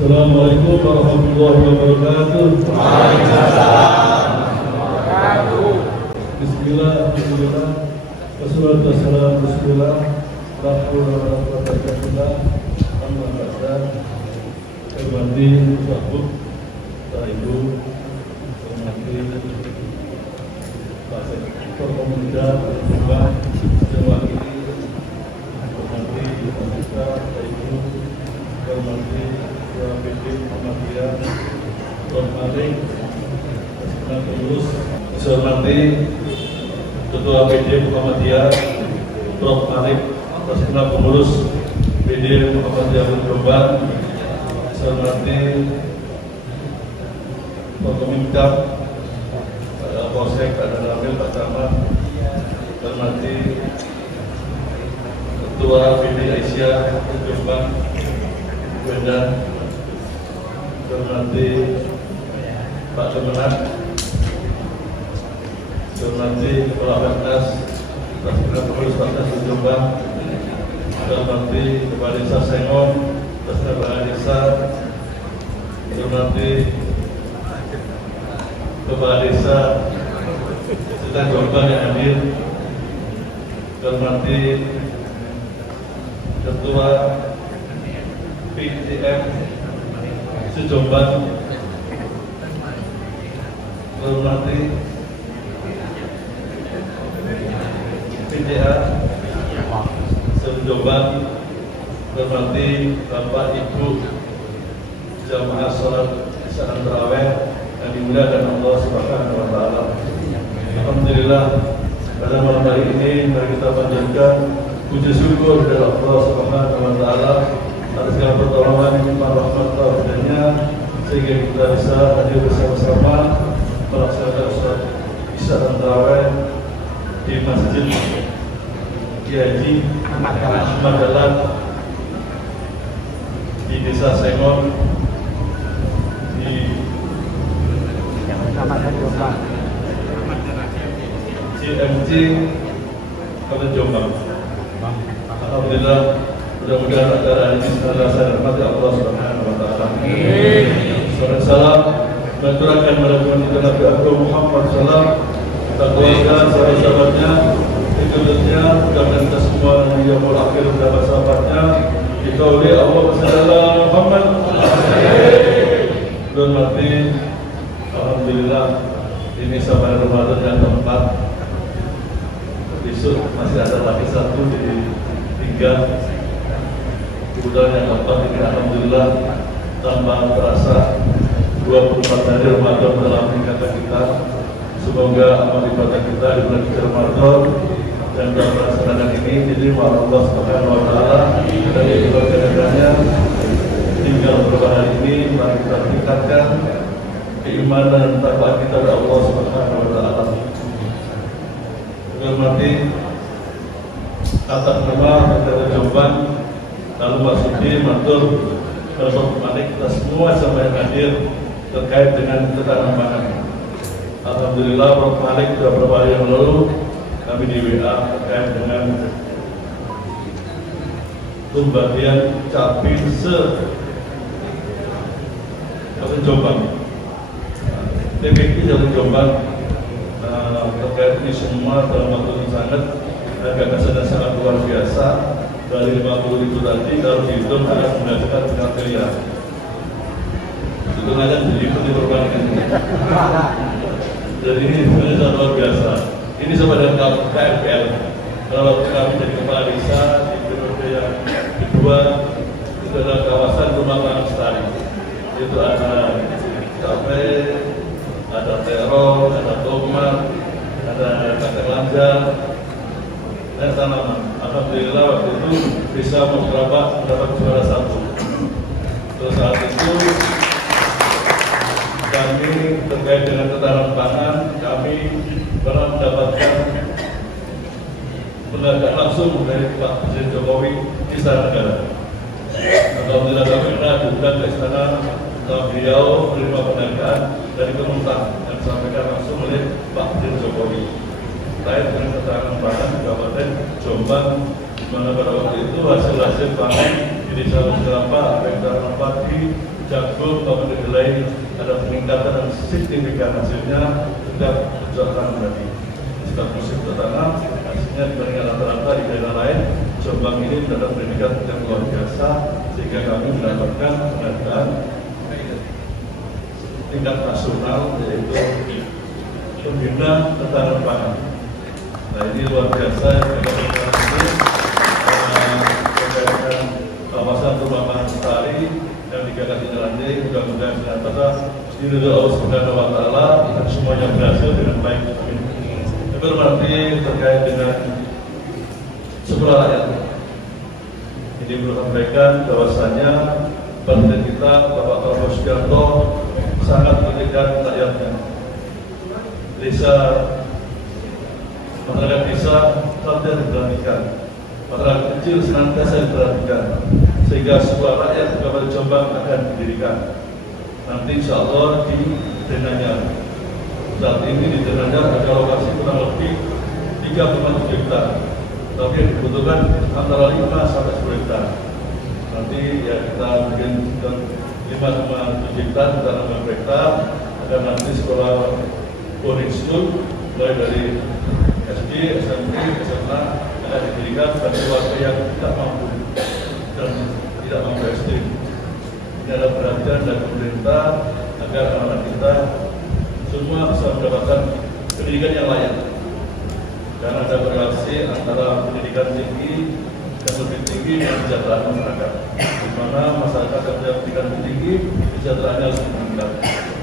Assalamualaikum warahmatullahi wabarakatuh. Waalaikumsalam. Bismillah, alhamdulillah, wassalatu wassalamu ala rasulillah, la haula wala quwwata illa billah, amma ba'da. Hormati sahabat, Bapak Ibu, hormati Pak Sektor Pemuda Perempuan Jawa ini, hormati pemirsa, Bapak Ibu, hormati PD Muhammadiyah, hormati pengurus, hormati Ketua PD Muhammadiyah, Prof. Malik, pengurus PD Muhammadiyah Jombang, hormati Pemimkam, Polsek, Pak Ramil, Pak Camat, hormati Ketua PD Aisyah Jombang, Wendan, hormati Pak Kemenang, hormati Kepala Basnas, Pengurus Basnas Jombang, hormati Kepala Desa Sengon, Kepala Desa, hormati Kepala Desa Sedang Jombang yang hadir, hormati Ketua PTM Sejombang, hormati PJA Sejombang, hormati Bapak Ibu jamaah sholat Isya Tarawih yang dimuliakan Allah Subhanahu wa Ta'ala. Alhamdulillah, pada malam hari ini mari kita panjatkan puji syukur kepada Allah Subhanahu wa Ta'ala atas segala pertolongan, nikmat, rahmat, taufik-Nya, sehingga kita bisa hadir bersama-sama melaksanakan sholat Isya Tarawih di Masjid Kiai Ahmad Dahlan di Desa Sengon di CMC Kabupaten Jombang. Alhamdulillah, mudah-mudahan acara ini senantiasa dirahmati Allah Subhanahu wa Ta'ala. Salam mengaturkan kepada Nabi Agung Muhammad SAW, kita keluarga, sahabat-sahabatnya, ikutnya, mudah-mudahan kita semua yang yaumul akhir sahabat-sahabatnya, dikauli Allah Subhanahu Muhammad. Hormati, alhamdulillah, ini sampai Ramadan yang keempat. Besok masih ada lagi satu di 3. Kemudian yang keempat ini alhamdulillah tambah terasa 24 hari Ramadan dalam tingkatan kita. Semoga amal ibadah kita di bulan suci Ramadan dan dalam pelaksanaan ini jadi Allah Subhanahu wa Ta'ala dari keluarga-keluarganya tinggal beberapa hari ini mari kita tingkatkan keimanan dan takwa kita kepada Allah Subhanahu wa Ta'ala. Hormati atas nama Kabupaten Jombang, lalu Pak Sudi, Matur, Prof. Malik, kita semua sampai hadir terkait dengan ketanambahan. Alhamdulillah, Prof. Malik sudah beberapa hari yang lalu kami di WA terkait dengan pembagian capim Kabupaten Jombang, TPK Kabupaten Jombang. Terkait ini semua dalam waktu yang sangat agak sangat luar biasa. dari 50.000 tadi kalau dihitung akan menghasilkan 3 miliar. Itu aja dihitung di perbandingan. Jadi ini sebenarnya luar biasa. Ini sama dengan KMPL. Kalau kami jadi kepala desa di periode yang kedua itu adalah kawasan rumah makan lestari. Itu ada kafe, ada terong, ada tomat, ada kacang lanjang, dan tanaman. Alhamdulillah waktu itu bisa mendapat juara 1. Terus saat itu kami terkait dengan ketahanan pangan, kami pernah mendapatkan penghargaan langsung dari Pak Presiden Jokowi di Istana Negara. Alhamdulillah kami pernah diundang ke istana, beliau menerima penghargaan dari Kementan yang disampaikan langsung oleh Pak Presiden Jokowi. Terkait dengan ketahanan pangan di Kabupaten Jombang, di mana pada waktu itu hasil pangan di Desa Muskelapa, hektar padi, jagung, maupun kedelai ada peningkatan yang signifikan hasilnya sejak tanam tadi. Sejak musim bertanam, hasilnya dibandingkan rata-rata di daerah lain, Jombang ini mendapat pendidikan yang luar biasa sehingga kami mendapatkan penghargaan tingkat nasional yaitu pembina ketahanan pangan. Nah ini luar biasa dengan kawasan rumah makan lestari yang digagas ini mudah-mudahan senantiasa diridhoi Allah Subhanahu wa taala dan semuanya berhasil dengan baik. Itu berarti terkait dengan sekolah rakyat. Ini perlu sampaikan bahwasanya Presiden kita Bapak Prabowo Subianto sangat memikirkan rakyatnya. Masyarakat desa senantiasa diperhatikan, masyarakat kecil senantiasa diperhatikan, sehingga sebuah rakyat di Kabupaten Jombang akan didirikan. Nanti insya Allah di Denanyar. Saat ini di Denanyar ada lokasi kurang lebih 3,7 hektar, tapi yang dibutuhkan antara 5 sampai 10 hektar. Nanti ya kita bikin 5,7 hektar, kita 6 hektar, agar nanti sekolah boarding school mulai dari SD, SMP, SMA akan didirikan bagi warga yang tidak mampu dan tidak mampu SD. Ini adalah perhatian dari pemerintah agar anak-anak kita semua bisa mendapatkan pendidikan yang layak. Dan ada relasi antara pendidikan tinggi yang lebih tinggi dan kesejahteraan masyarakat. Di mana masyarakat yang punya pendidikan tinggi, kesejahteraannya lebih meningkat.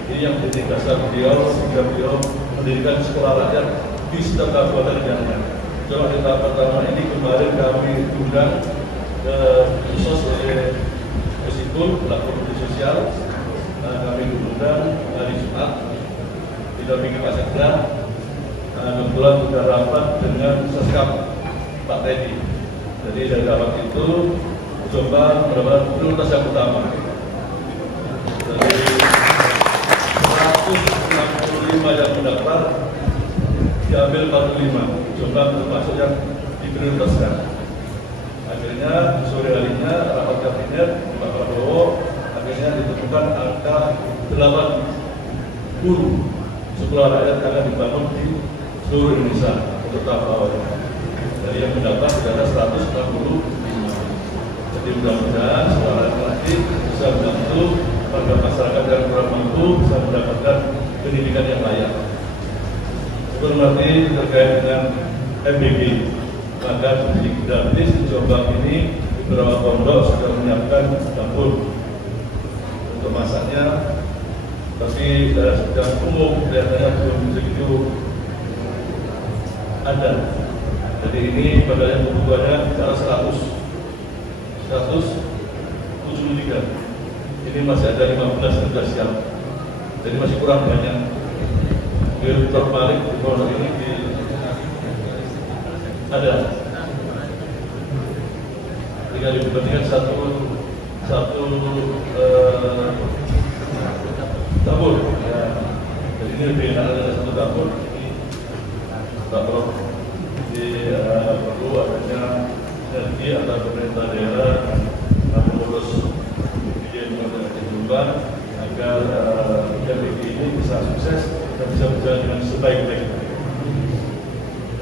Ini yang menjadi dasar beliau sehingga beliau mendirikan sekolah rakyat di setiap kabupaten yang lain. Coba di tahap pertama ini kemarin kami undang khusus oleh Kesikul pelaku sosial. Kami undang hari Jumat didampingi Pak Sekda. Kebetulan sudah rapat dengan Seskap Pak Teddy. Jadi dari rapat itu coba mendapat prioritas yang utama. Dari 165 yang mendaftar diambil 45, Jombang termasuk yang diprioritaskan. Akhirnya sore harinya rapat kabinet Pak Prabowo akhirnya ditentukan angka 80 sekolah rakyat akan dibangun di seluruh Indonesia untuk tahap awal. Dari yang mendapat sudah ada 165. Jadi mudah-mudahan sekolah rakyat nanti bisa membantu pada masyarakat yang kurang mampu bisa mendapatkan pendidikan yang layak. Berarti terkait dengan MBG, maka pendidik gratis di Jombang ini beberapa pondok sudah menyiapkan dapur untuk masaknya, tapi secara umum kelihatannya belum segitu ada. Jadi ini padahal kebutuhannya secara 173. Ini masih ada 15 yang sudah siap, jadi masih kurang banyak. Terbalik di pondok ini ada 3.000 dibandingkan satu dapur. Ya. Jadi ini lebih enak ada satu dapur. Dapur di perlu adanya energi antara pemerintah daerah dan pengurus di Jombang agar MBG ini bisa sukses dan bisa berjalan dengan sebaik-baiknya.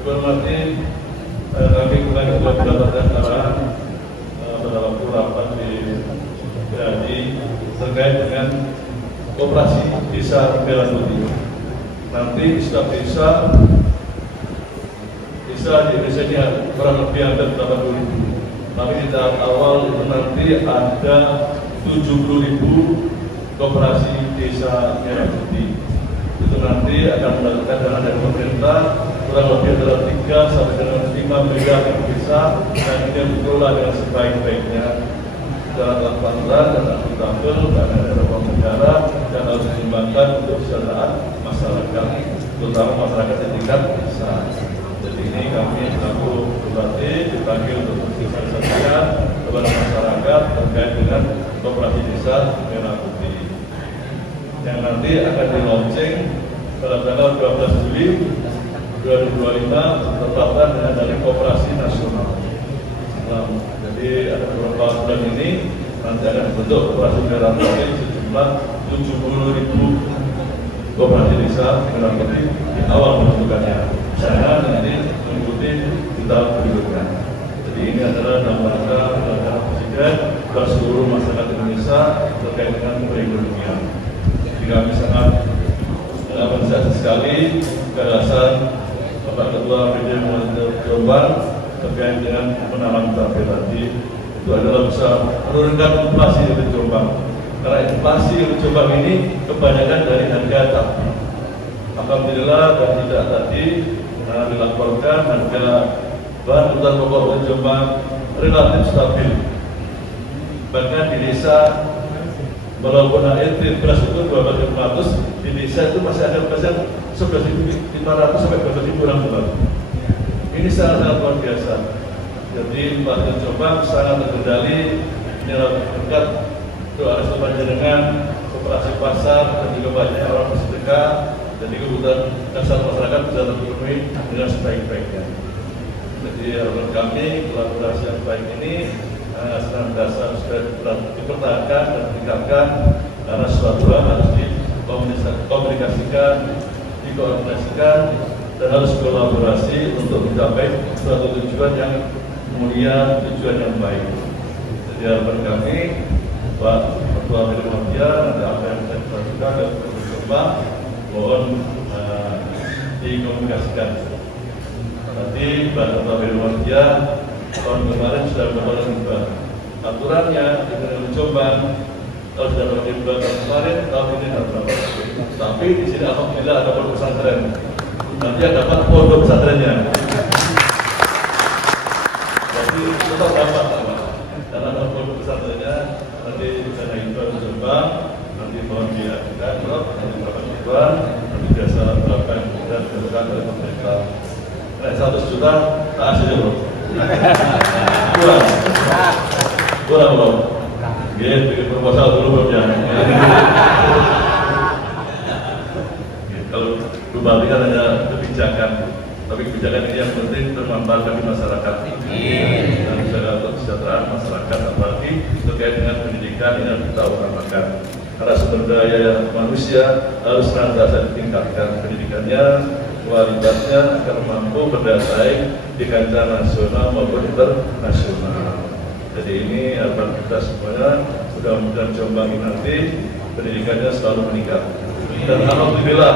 Berarti kami kembali mendapatkan arahan desa Merah Putih. Nanti setiap desa di Indonesia ini kurang lebih hampir 80.000. Tapi di tahap awal itu nanti ada 70.000 koperasi desa Merah Putih. Itu nanti akan mendapatkan dana dari pemerintah kurang lebih adalah 3 sampai dengan 5 miliar yang bisa, dan ini dikelola dengan sebaik-baiknya secara transparan dan akuntabel karena ada uang negara yang harus dikembangkan untuk kesejahteraan masyarakat, terutama masyarakat di tingkat desa. Jadi ini kami selaku bupati dipanggil untuk sosialisasikan kepada masyarakat terkait dengan koperasi desa Merah Putih yang nanti akan di-launching pada tanggal 12 Juli 2025 bertepatan dengan dari Koperasi Nasional. Nah, jadi ada beberapa bulan ini nanti akan dibentuk Koperasi Merah Putih sejumlah 70.000 koperasi desa Merah Putih di awal pembentukannya. Saya nanti mengikuti di tahap berikutnya. Jadi ini adalah dalam rangka Presiden dan seluruh masyarakat Indonesia terkait dengan perekonomian. Kami sangat apresiasi sekali gagasan Bapak Ketua BPD Jombang terkait dengan penanaman cabai tadi. Itu adalah bisa menurunkan inflasi di Jombang. Karena inflasi di Jombang ini kebanyakan dari harga cabai. Alhamdulillah dan tidak tadi dilaporkan harga bahan kebutuhan pokok di Jombang relatif stabil. Bahkan di desa walaupun ART beras itu 12.500, di desa itu masih ada beras yang 11.500 sampai 12.000 orang bulan. Ini sangat luar biasa. Jadi Pak Jombang sangat terkendali, berkat doa restu panjenengan, koperasi pasar dan juga banyak orang bersedekah. Jadi kebutuhan dasar masyarakat bisa terpenuhi dengan sebaik-baiknya. Jadi harapan kami kolaborasi yang baik ini senantiasa sudah dipertahankan dan ditingkatkan, karena suatu hal harus dikomunikasikan, dan harus kolaborasi untuk mencapai suatu tujuan yang mulia, tujuan yang baik. Jadi harapan kami Pak Ketua BPD Muhammadiyah, nanti apa yang saya lakukan dan berkembang mohon dikomunikasikan. Nanti Pak Ketua BPD Muhammadiyah tahun kemarin sudah berubah aturannya dengan Jombang. Kalau sudah berubah tahun kemarin, tahun ini harus berubah. Tapi di sini alhamdulillah ada pondok pesantren. Nanti ada dapat pondok pesantrennya. Jadi tetap dapat karena ada pondok pesantrennya. Nanti saya himbau Jombang, nanti mohon diajukan, nanti berapa ribuan, nanti biasa berapa yang dan dilakukan oleh pemerintah. 100 juta, tak hasilnya bro. Kurang belum? Gitu, bikin proposal dulu belum ya? Kalau bupati kan hanya kebijakan, tapi kebijakan ini yang penting bermanfaat bagi masyarakat dan menjaga kesejahteraan masyarakat, apalagi terkait dengan pendidikan ini harus kita utamakan. Karena sumber daya manusia harus senantiasa ditingkatkan pendidikannya, kualitasnya agar mampu bersaing di kancah nasional maupun internasional. Jadi ini harapan kita semuanya, mudah-mudahan Jombang ini nanti pendidikannya selalu meningkat. Dan alhamdulillah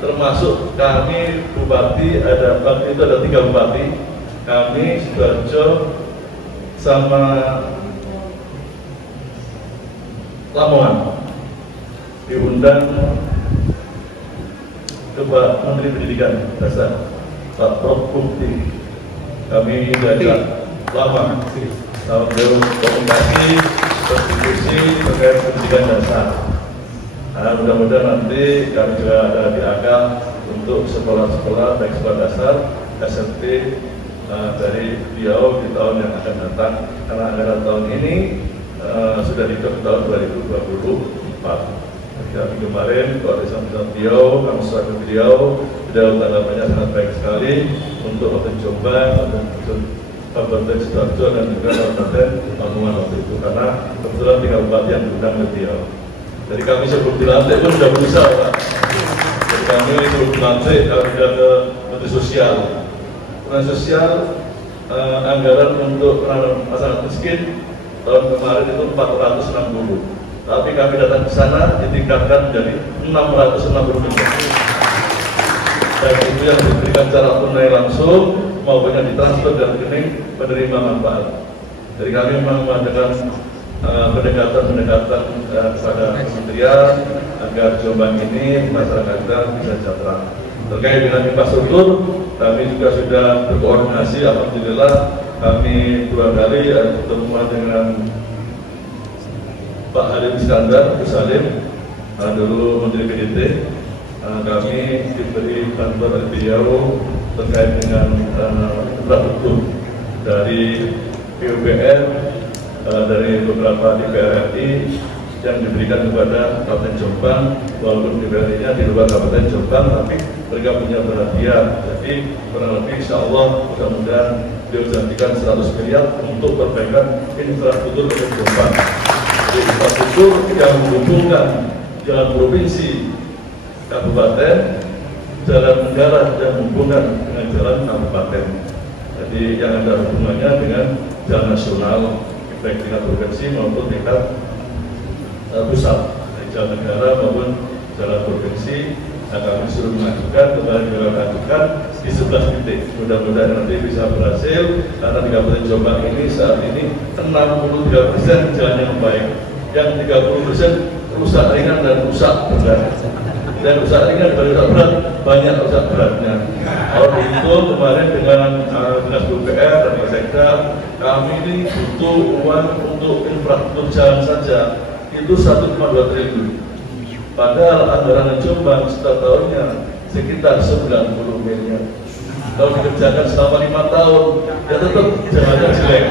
termasuk kami bupati, ada 3 bupati, kami Sidoarjo sama Lamongan diundang ke Pak Menteri Pendidikan Dasar Pak Prof. Bukti. Kami diajak lama sama beliau komunikasi berdiskusi terkait pendidikan dasar. Nah, mudah-mudahan nanti kami juga ada diangkat untuk sekolah-sekolah baik sekolah dasar, SMP dari beliau di tahun yang akan datang, karena anggaran tahun ini sudah dihitung tahun 2024. Kami kemarin koalisi sama beliau, kami suatu beliau tanggapannya sangat baik sekali untuk Kabupaten Jombang, Kabupaten Sidoarjo dan juga Kabupaten Lamongan waktu itu, karena kebetulan 3 bupati yang diundang ke beliau. Jadi kami sebelum dilantik pun sudah berusaha, Pak. Jadi kami sebelum dilantik kami sudah ke Menteri Sosial. Menteri Sosial anggaran untuk masyarakat miskin tahun kemarin itu 460. tapi kami datang ke sana ditingkatkan menjadi 660 miliar. Dan itu yang diberikan secara tunai langsung maupun yang ditransfer dan rekening penerima manfaat. Jadi kami memang mengadakan pendekatan kepada kementerian agar Jombang ini masyarakat kita bisa sejahtera. Terkait dengan infrastruktur, kami juga sudah berkoordinasi. Alhamdulillah kami 2 kali pertemuan dengan Pak Halim Iskandar, Gus Halim, dulu Menteri PDT. Kami diberi bantuan dari beliau terkait dengan infrastruktur dari PUPR, dari beberapa DPR RI yang diberikan kepada Kabupaten Jombang, walaupun DPR-nya di luar Kabupaten Jombang, tapi mereka punya perhatian. Jadi kurang lebih insya Allah mudah-mudahan beliau janjikan 100 miliar untuk perbaikan infrastruktur Kabupaten Jombang. Jadi infrastruktur yang menghubungkan jalan provinsi, kabupaten, jalan negara yang menghubungkan dengan jalan kabupaten. Jadi yang ada hubungannya dengan jalan nasional, baik tingkat provinsi maupun tingkat pusat, jalan negara maupun jalan provinsi. Kami suruh mengajukan, kemarin juga mengajukan di 11 titik. Mudah-mudahan nanti bisa berhasil, karena di Kabupaten Jombang ini saat ini 63% jalan yang baik, yang 30% rusak ringan dan rusak berat. Dan rusak ringan dan rusak berat banyak rusak beratnya. Kalau dihitung kemarin dengan Dinas PUPR dan Sekda, kami ini butuh uang untuk infrastruktur jalan saja itu 1,2 triliun. Padahal anggaran Jombang setiap tahunnya sekitar 90 miliar. Kalau dikerjakan selama 5 tahun, ya tetap jalannya jelek.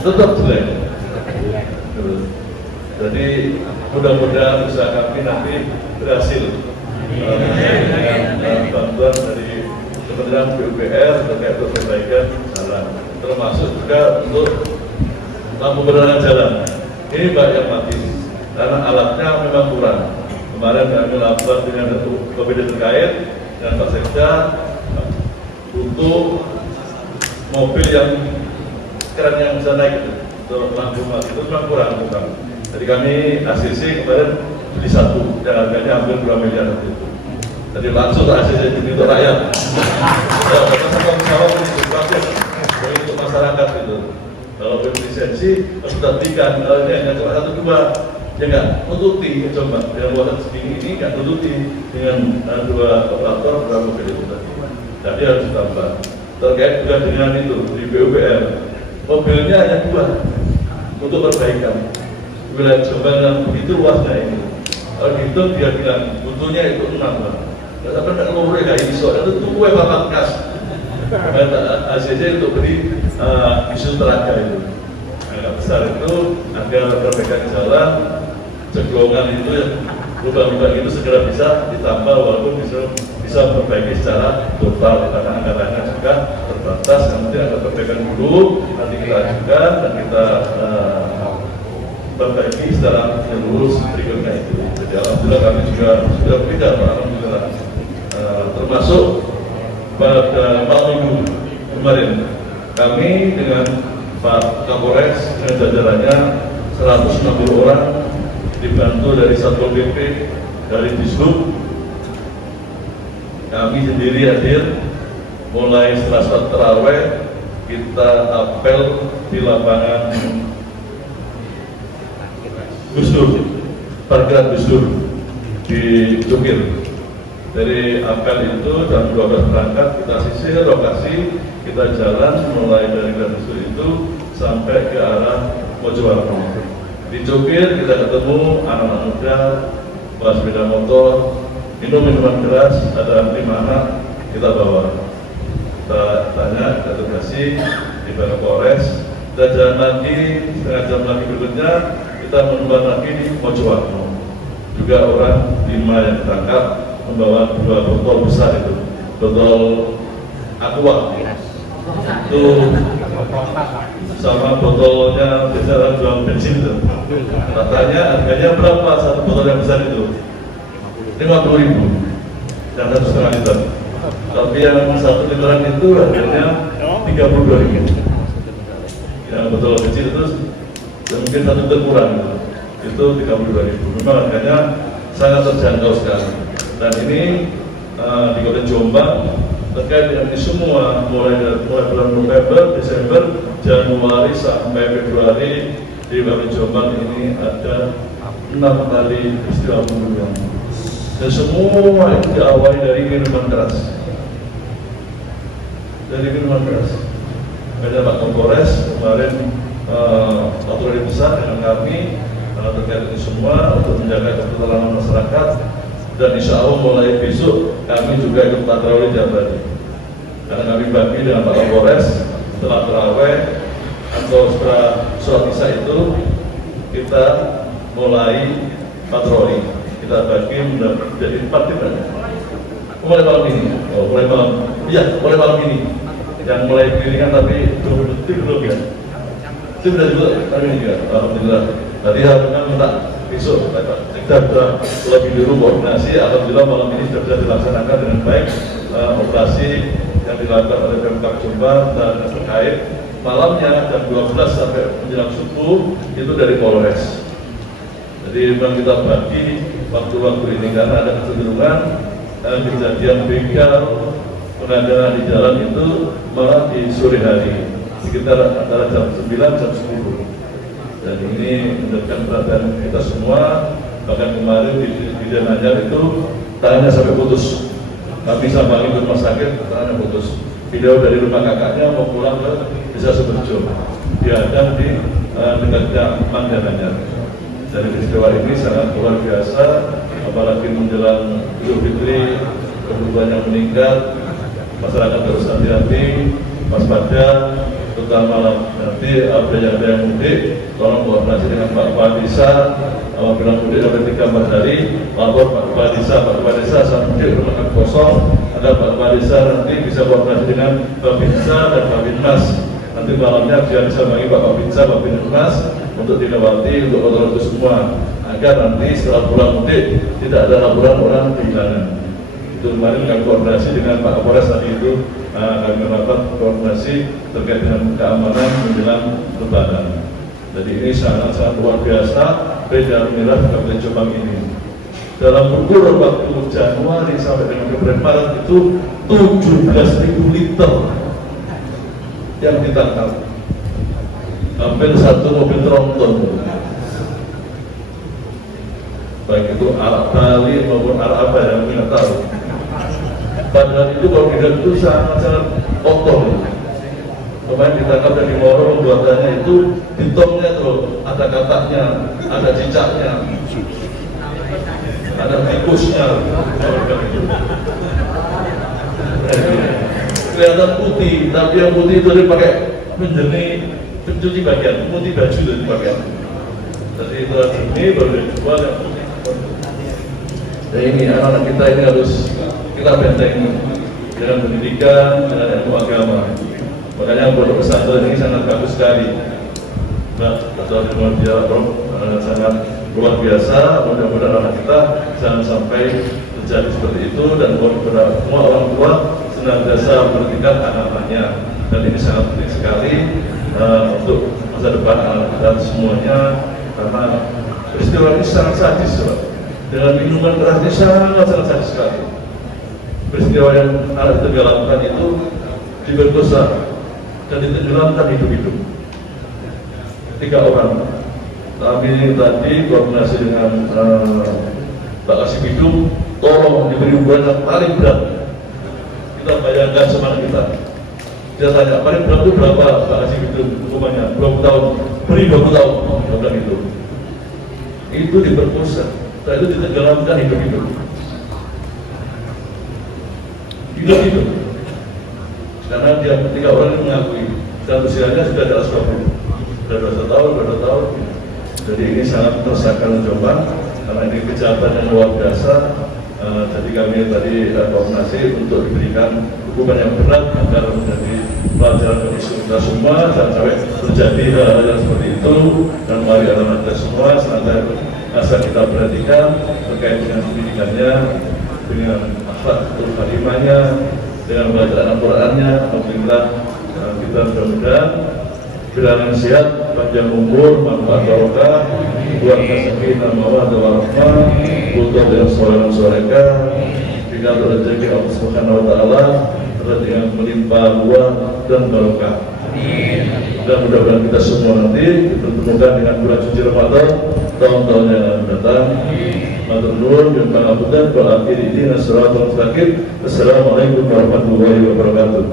Tetap jelek. Jadi mudah-mudahan usaha kami nanti berhasil dengan bantuan dari Kementerian PUPR terkait perbaikan jalan, termasuk juga untuk lampu penerangan jalan. Ini banyak yang mati karena alatnya memang kurang. Kemarin kami lapor dengan komite terkait dengan Pak Sekda untuk mobil yang keren yang bisa naik untuk lampu mati itu memang kurang. Jadi kami ACC kemarin beli 1 yang harganya hampir 2 miliar itu. Jadi langsung ke ACC untuk rakyat. Ya, untuk masyarakat itu. Kalau berlisensi harus diberikan. Kalau ini hanya cuma 1-2, ya nggak tutupi. Coba yang buatan segini ini nggak tutupi dengan 2 operator 2 mobil itu tadi. Jadi harus ditambah. Terkait juga dengan itu di PUPR, mobilnya hanya 2 untuk perbaikan. Wilayah Jombang yang begitu luasnya ini. Kalau gitu dia bilang butuhnya itu 6. Nggak sampai tak ngomong nggak iso. Itu tuh bapak kas. ACC untuk beri isu teraga itu. Agak besar itu agar perbaikan jalan, ceklongan itu yang lubang-lubang itu segera bisa ditambah walaupun bisa memperbaiki secara total karena anggarannya juga terbatas. Nanti ada perbaikan dulu, nanti kita ajukan dan kita perbaiki secara lurus berikutnya itu. Jadi alhamdulillah kami juga sudah berbicara, alhamdulillah, termasuk pada malam minggu kemarin kami dengan Pak Kapolres dengan jajarannya 160 orang dibantu dari Satpol PP, dari Dishub, kami sendiri hadir mulai setelah sholat taraweh kita apel di lapangan Gusdur, parkiran Gusdur di Cukir. Dari apel itu jam 12 berangkat kita sisir lokasi, kita jalan mulai dari Gusdur itu sampai ke arah Mojowarno. Di Cukir kita ketemu anak-anak muda, bawa sepeda motor, minum minuman keras, ada 5 anak kita bawa. Kita tanya, kita tugasi di Bapak Polres, kita jalan lagi, setengah jam lagi berikutnya kita menumpang lagi di Mojowarno. Juga orang 5 yang ditangkap membawa 2 botol besar itu, botol aqua itu sama botolnya biasa jual bensin itu. Katanya harganya berapa satu botol yang besar itu? 50.000 dan 1,5 liter. Tapi yang 1 literan itu harganya 32.000. Yang botol kecil itu yang mungkin satu terkurang itu 32.000. Memang harganya sangat terjangkau sekali. Dan ini di Kota Jombang terkait dengan ini semua mulai bulan November, Desember, Januari sampai Februari di Kota Jombang ini ada 6 kali peristiwa pembunuhan. Dan semua itu diawali dari minuman keras. Ada Pak Kapolres kemarin otoritas besar dengan kami terkait ini semua untuk menjaga ketentraman masyarakat, dan insya Allah mulai besok kami juga ikut patroli tiap hari. Karena kami bagi dengan Pak Kapolres setelah terawih atau setelah sholat isya itu kita mulai patroli. Kita bagi menjadi 4 tim. Mulai malam ini, mulai malam ini. Yang mulai piringan tapi 20 detik belum ya. Itu sudah juga kami ini ya, alhamdulillah. Tadi harusnya minta besok kita sudah lebih dulu koordinasi. Alhamdulillah malam ini sudah bisa dilaksanakan dengan baik operasi yang dilakukan oleh Pemkab Jombang dan terkait malamnya jam 12 sampai menjelang subuh itu dari Polres. Jadi memang kita bagi waktu-waktu ini karena ada kecenderungan kejadian begal pengadangan di jalan itu malah di sore hari sekitar antara jam 9 jam 10. Dan ini menjadikan perhatian kita semua. Bahkan kemarin di Denanyar itu tangannya sampai putus. Kami sambangi ke rumah sakit, tangannya putus. Video dari rumah kakaknya mau pulang ke Desa Sumberjo, dihadang di dekatnya Denanyar. Dari peristiwa ini sangat luar biasa, apalagi menjelang Idul Fitri, kebutuhan yang meningkat, masyarakat harus hati-hati, waspada, terutama nanti ada yang mudik, tolong koordinasi dengan Pak Kepala Desa. Apabila mudik sampai 3-4 hari, lapor Pak Kepala Desa saat mudik rumah kosong, agar Pak Kepala Desa nanti bisa koordinasi dengan Babinsa dan Babinmas. Nanti malamnya dia bisa bagi Pak Babinsa, Babinmas untuk dilewati untuk kontrol itu semua, agar nanti setelah pulang mudik tidak ada laporan orang kehilangan. Itu kemarin kami koordinasi dengan Pak Kapolres tadi itu kami melakukan koordinasi terkait dengan keamanan menjelang Lebaran. Jadi ini sangat-sangat luar biasa beredar merah di Kabupaten Jombang ini. Dalam kurun waktu Januari sampai dengan Februari Maret itu 17.000 liter yang ditangkap, hampir 1 mobil tronton, baik itu arak Bali maupun arak apa yang kita tahu. Padahal itu kalau tidak itu sangat-sangat kotor. Kemarin ditangkap dari Moro, pembuatannya itu di tongnya tuh ada kataknya, ada cicaknya, ada tikusnya. Kelihatan putih, tapi yang putih itu dipakai menjernih pencuci bagian, putih baju itu dipakai. Jadi itu jernih baru dijual yang putih. Dan ini anak-anak kita ini harus kita bentengi dengan pendidikan, dengan ilmu agama. Makanya pondok pesantren ini sangat bagus sekali. Nah, sangat luar biasa. Mudah-mudahan anak kita jangan sampai terjadi seperti itu, dan semua orang tua senantiasa memperhatikan anak-anaknya. Dan ini sangat penting sekali untuk masa depan anak kita semuanya, karena peristiwa ini sangat sadis, dengan minuman kerasnya sangat sadis sekali. Peristiwa yang anak tenggelamkan itu diperkosa dan ditenggelamkan hidup-hidup 3 orang. Kami tadi koordinasi dengan Pak Kasih Bidung, tolong diberi hukuman yang paling berat. Kita bayangkan semangat kita. Dia tanya, paling berat itu berapa Pak Kasih Bidung hukumannya? 20 tahun, beri 20 tahun, bukan itu. Itu diperkosa, setelah itu ditenggelamkan hidup-hidup. Hidup-hidup. Karena dia 3 orang ini mengakui, dan usianya sudah di atas 20, sudah 2 tahun. Jadi ini sangat meresahkan Jombang, karena ini kejahatan yang luar biasa. Jadi kami tadi koordinasi untuk diberikan hukuman yang berat agar menjadi pelajaran bagi kita semua, dan sampai terjadi hal-hal yang seperti itu. Dan mari anak-anak kita semua senantiasa kita perhatikan terkait dengan pendidikannya, dengan akhlakul karimahnya, dengan bacaan Al-Qur'annya. Alhamdulillah kita mudah-mudahan bilangan sehat, panjang umur, manfaat barokah, buat sakinah mawaddah warahmah, putra dan saudara-saudara, dengan rezeki Allah Subhanahu wa taala, dengan melimpah buah dan barokah. Dan mudah-mudahan kita semua nanti dipertemukan dengan bulan suci Ramadan tahun-tahun yang akan datang. Matur nuwun dan pangapunten. Wa akhir idina shiratal mustaqim. Assalamualaikum warahmatullahi wabarakatuh.